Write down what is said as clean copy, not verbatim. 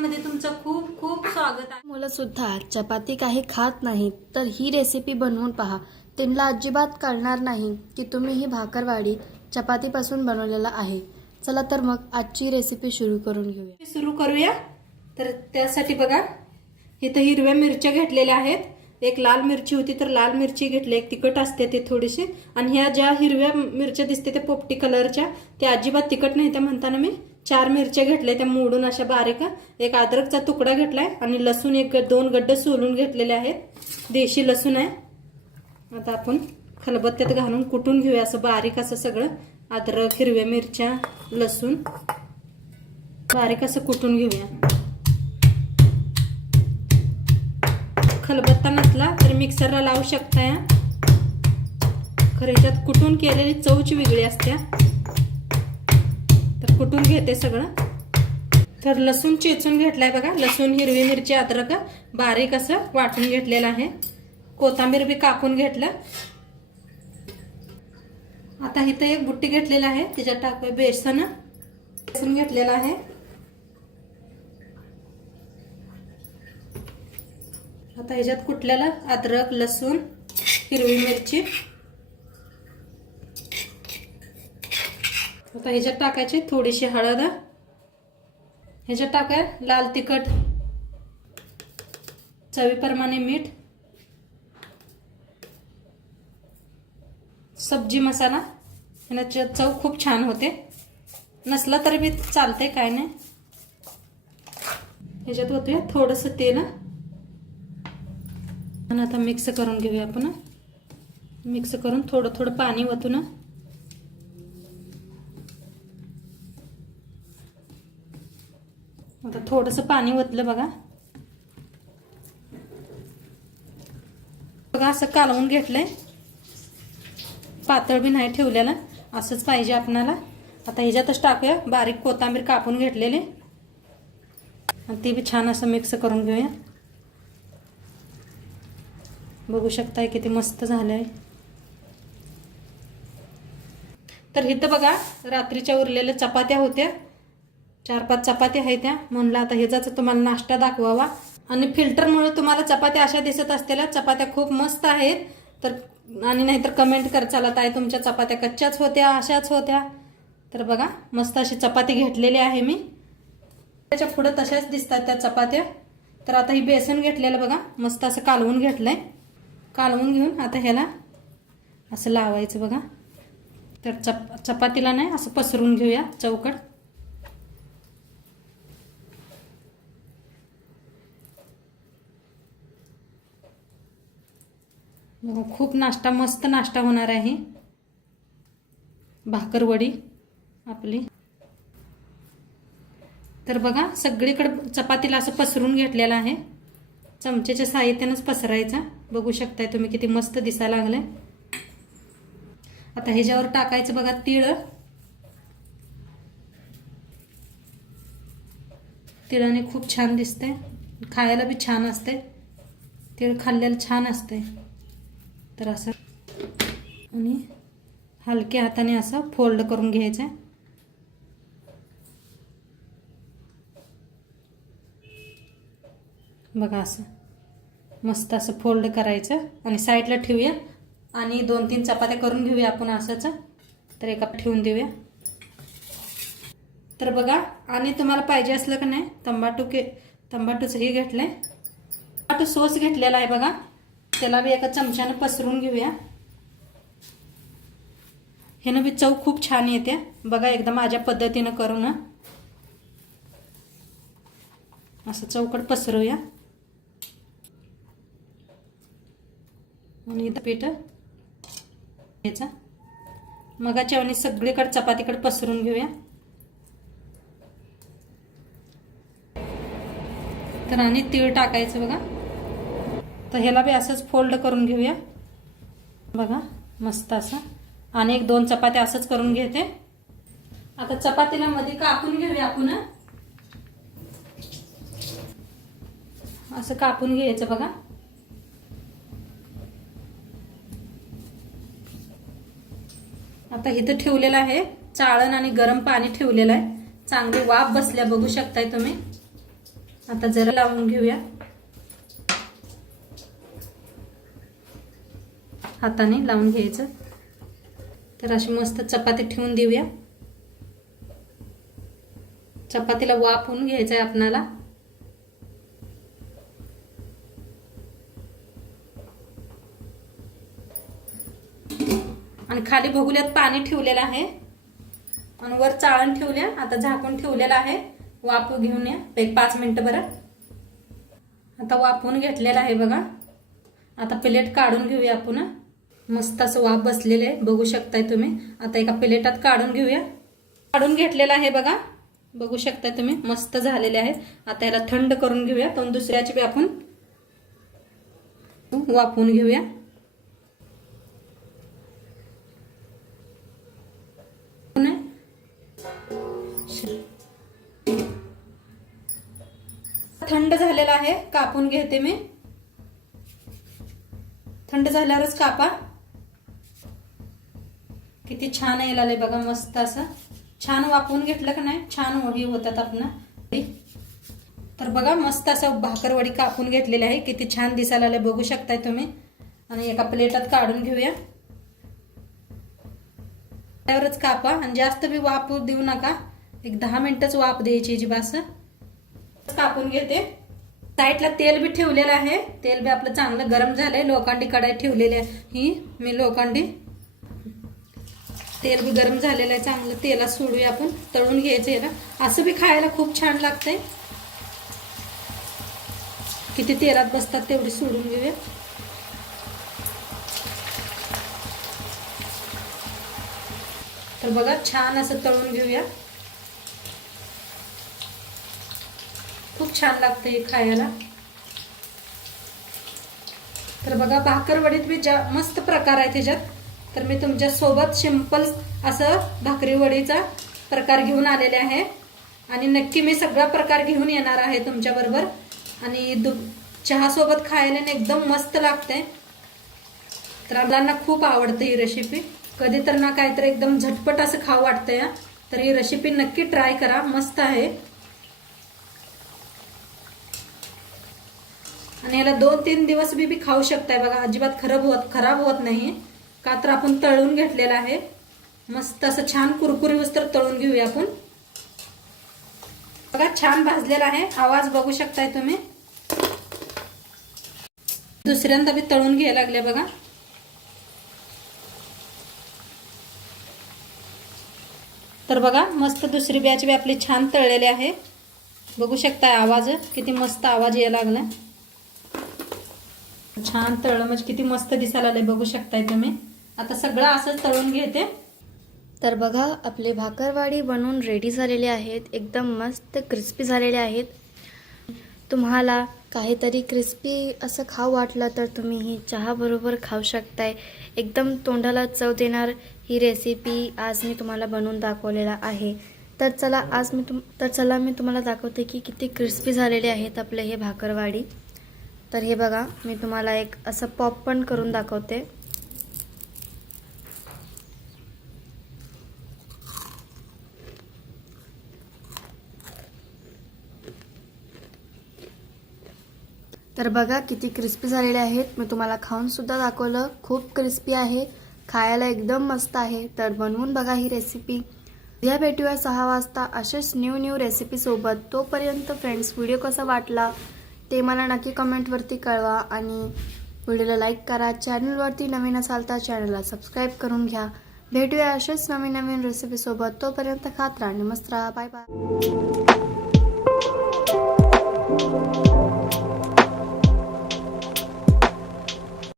मध्ये तुमचं खूप खूप स्वागत आहे। मुलं सुद्धा चपाती काही खात नाहीत तर ही रेसिपी बनवून पहा। त्यांना अजिबात कळणार नाही की तुम्ही ही भाकरवाडी चपातीपासून बनवलेला आहे। चला तर मग आजची रेसिपी सुरू करूया। तर त्यासाठी बघा इथं हिरव्या मिरच्या घेतलेल्या आहेत। एक लाल मिरची होती तर लाल मिरची घेतली, एक तिखट असते ते थोडीशी, आणि ह्या ज्या हिरव्या मिरच्या दिसते त्या पोपटी कलरच्या त्या अजिबात तिखट नाही त्या म्हणताना मी 4 मिरच्या घेतल्या त्या मोडून अशा बारीक। एक अद्रकचा तुकडा घेतलाय आणि लसूण एक 2 गड्डे सोलून घेतलेले आहेत। देशी लसूण आहे। आता आपण खलबत्त्यात घालून कुटून घेऊया असं बारीक असं सगळं। अद्रक, हिरव्या मिरच्या, लसूण बारीक असं कुटून घेऊया। खलबत्ता नसला तर मिक्सरला लावू शकताय, खरं ह्याच्यात कुटून केलेली चवच वेगळी असते। तर कुटून घेते सगळं। तर लसूण चेचून घेतलाय बघा, लसूण, हिरवी मिरची, अद्रक बारीक असं वाटून घेतलेलं आहे। कोथिंबीर बी कापून घेतलं। आता इथं एक बुट्टी घेतलेला आहे, त्याच्यात टाकूया बेसन घेतलेला आहे। आता ह्याच्यात कुटलेलं अद्रक, लसूण, हिरवी मिरची, आता ह्याच्यात टाकायची थोडीशी हळद, ह्याच्यात टाकूया लाल तिखट, चवीप्रमाणे मीठ, सब्जी मसाला, ह्याची चव खूप छान होते। नसला तरी बी चालते, काय नाही। ह्याच्यात होते थोडंसं तेल आणि आता मिक्स करून घेऊया आपण। मिक्स करून थोडं थोडं पाणी ओतून आता थोडंसं पाणी ओतलं बघा। बघा असं कालवून घेतलंय, पातळ बी नाही ठेवलेलं, असंच पाहिजे आपल्याला। आता ह्याच्यातच टाकूया बारीक कोथिंबीर कापून घेतलेली आणि ती बी छान असं मिक्स करून घेऊया। बघू शकताय किती मस्त झालंय। तर इथं बघा रात्रीच्या उरलेल्या चपात्या होत्या, 4-5 चपात्या आहेत त्या, म्हणलं आता ह्याचाच तुम्हाला नाश्ता दाखवावा। आणि फिल्टरमुळे तुम्हाला चपात्या अशा दिसत असलेल्या, चपात्या खूप मस्त आहेत। तर आणि नाहीतर कमेंट कर चला ताई तुमच्या चपात्या कच्च्याच होत्या अशाच होत्या। तर बघा मस्त अशी चपाती घेतलेली आहे मी, त्याच्या पुढे तशाच दिसतात त्या चपात्या। तर आता ही बेसन घेतलेलं बघा, मस्त असं कालवून घेतलंय। कालवून घेऊन आता ह्याला असं लावायचं बघा। तर चपातीला नाही असं पसरून घेऊया चौकट। खूप नाश्ता, मस्त नाश्ता होणार आहे भाकरवडी आपली। तर बघा सगळीकडे चपातीला असं पसरून घेतलेलं आहे, चमचेच्या साहाय्यानेच पसरायचा। बघू शकताय तुम्ही किती मस्त दिसायला लागले। आता ह्याच्यावर टाकायचं बघा तीळ, तिळाने खूप छान दिसते, खायला बी छान असते, तीळ खाल्लेलं छान असते। तर असं आणि हलक्या हाताने असं फोल्ड करून घ्यायचं। बघा असं मस्त असं फोल्ड करायचं आणि साईडला ठेवूया आणि 2-3 चपात्या करून घेऊया आपण असंच। तर एका ठेवून देऊया। तर बघा आणि तुम्हाला पाहिजे असलं का नाही तंबाटूचं हे घेतलंय, टोमॅटो सॉस घेतलेला आहे बघा, त्याला बी एका चमच्याने पसरून घेऊया। ह्यानं बी चव खूप छान येते बघा, एकदम माझ्या पद्धतीनं करून असं चौकट पसरूया आणि इथं पीठ घ्यायचं। मगाच्या वाणी सगळीकडे चपातीकडे पसरून घेऊया। तर आणि तीळ टाकायचं बघा। तर ह्याला बी असंच फोल्ड करून घेऊया बघा मस्त असं, आणि 1-2 चपात्या असंच करून घेते। आता चपातीला मध्ये कापून घेऊया आपण, असं कापून घ्यायचं बघा। आता इथं ठेवलेलं आहे चाळण आणि गरम पाणी ठेवलेलं आहे, चांगली वाफ बसल्या बघू शकताय तुम्ही। आता जरा लावून घेऊया, हाताने लावून घ्यायचं. तर अशी मस्त चपाती ठेवून देऊया. चपातीला वाफवून घ्यायचं आहे आपणाला. आणि खाली भगुल्यात पाणी ठेवलेलं आहे आणि वर चाळण ठेवल्या. आता झाकून ठेवलेलं आहे. वाफ घेऊन या एक 5 मिनिटं बरं. आता वाफवून घेतलेलं आहे बघा. आता प्लेट काढून घेऊया आपण. मस्त असं वाफ बसलेलं आहे, बघू शकताय तुम्ही. आता एका प्लेटात काढून घेऊया. काढून घेतलेलं आहे बघा, बघू शकताय तुम्ही. मस्त झालेले आहे. आता याला थंड करून घेऊया. तर दुसऱ्याची बी आपण वाफवून घेऊया. थंड झालेला आहे, कापून घेते मी. थंड झाल्यावरच कापा. किती छान यायला आले बघा, मस्त असं. छान वाफवून घेतलं का नाही, छान वडी होतात आपण. तर बघा मस्त असं भाकरवडी कापून घेतलेली आहे. किती छान दिसायला आले, बघू शकताय तुम्ही. आणि एका प्लेटात काढून घेऊया. त्यावरच कापा आणि जास्त बी वाफ देऊ नका. एक 10 मिनिटच वाफ द्यायची जी बास. कापून घेते. साईडला तेल बी ठेवलेलं आहे. तेल बी आपलं चांगलं गरम झालंय. लोखंडी कढाई ठेवलेली आहे ही मी, लोखंडी. तेल बी गरम झालेलं आहे चांगलं. तेलात सोडूया आपण. तळून घ्यायचं याला. असं बी खायला खूप छान लागतंय. किती तेलात बसतात तेवढी सोडून घेऊया. तर बघा छान असं तळून घेऊया. खूप छान लागतं हे खायला. तर बघा भाकरवडीत बी मस्त प्रकार आहे त्याच्यात. तर मी तुमच्या सोबत सिंपल असं भाकरी वडीचा प्रकार घेऊन आलेले आहे. आणि नक्की मी सगळा प्रकार घेऊन येणार आहे तुमच्या बरोबर. आणि चहा सोबत खायला एकदम मस्त लागते. तर मुलांना खूप आवडते ही रेसिपी. कधी तर ना काहीतरी एकदम झटपट असं खाऊ वाटतंय. तर ही रेसिपी नक्की ट्राय करा, मस्त आहे. आणि याला 2-3 दिवस बी खाऊ शकताय बघा. अजिबात खराब होत नाही. का तर आपण तळून घेतलेला आहे. मस्त असं छान कुरकुरी होईस्तोवर तळून घेऊया आपण. बघा छान भाजलेला आहे. आवाज बघू शकताय तुम्ही. दुसऱ्यांदा बी तळून घ्यायला लागले बघा. तर बघा मस्त दुसरी बॅच बी आपली छान तळलेली आहे. बघू शकताय आवाज किती मस्त आवाज यायला लागला. छान तळलं म्हणजे किती मस्त दिसायला आले, बघू शकताय तुम्ही. आता सगळं असंच तळून घेते. तर बघा आपले भाकरवाडी बनवून रेडी झालेले आहेत. एकदम मस्त क्रिस्पी झालेले आहेत. तुम्हाला काहीतरी क्रिस्पी असं खाऊ वाटलं तर तुम्ही ही चहा बरोबर खाऊ शकताय. एकदम तोंडाला चव देणार ही रेसिपी आज मी तुम्हाला बनवून दाखवलेला आहे. तर चला मी तुम्हाला दाखवते की किती क्रिस्पी झालेले आहेत आपले हे भाकरवाडी. तर हे बघा मी तुम्हाला एक असं पॉप पण करून दाखवते. तर बघा किती क्रिस्पी झालेले आहेत. मी तुम्हाला खाऊन सुद्धा दाखवलं. खूप क्रिस्पी आहे, खायला एकदम मस्त आहे. तर बनवून बघा ही रेसिपी. उद्या भेटूया 6 वाजता असेच न्यू रेसिपी सोबत. तोपर्यंत फ्रेंड्स व्हिडिओ कसा वाटला ते मला नक्की कमेंटवरती कळवा. आणि व्हिडिओला लाईक करा. चॅनलवरती नवीन असाल तर चॅनलला सबस्क्राईब करून घ्या. भेटूया असेच नवीन रेसिपी सोबत. तोपर्यंत खात राहा, मस्त राहा. Bye bye.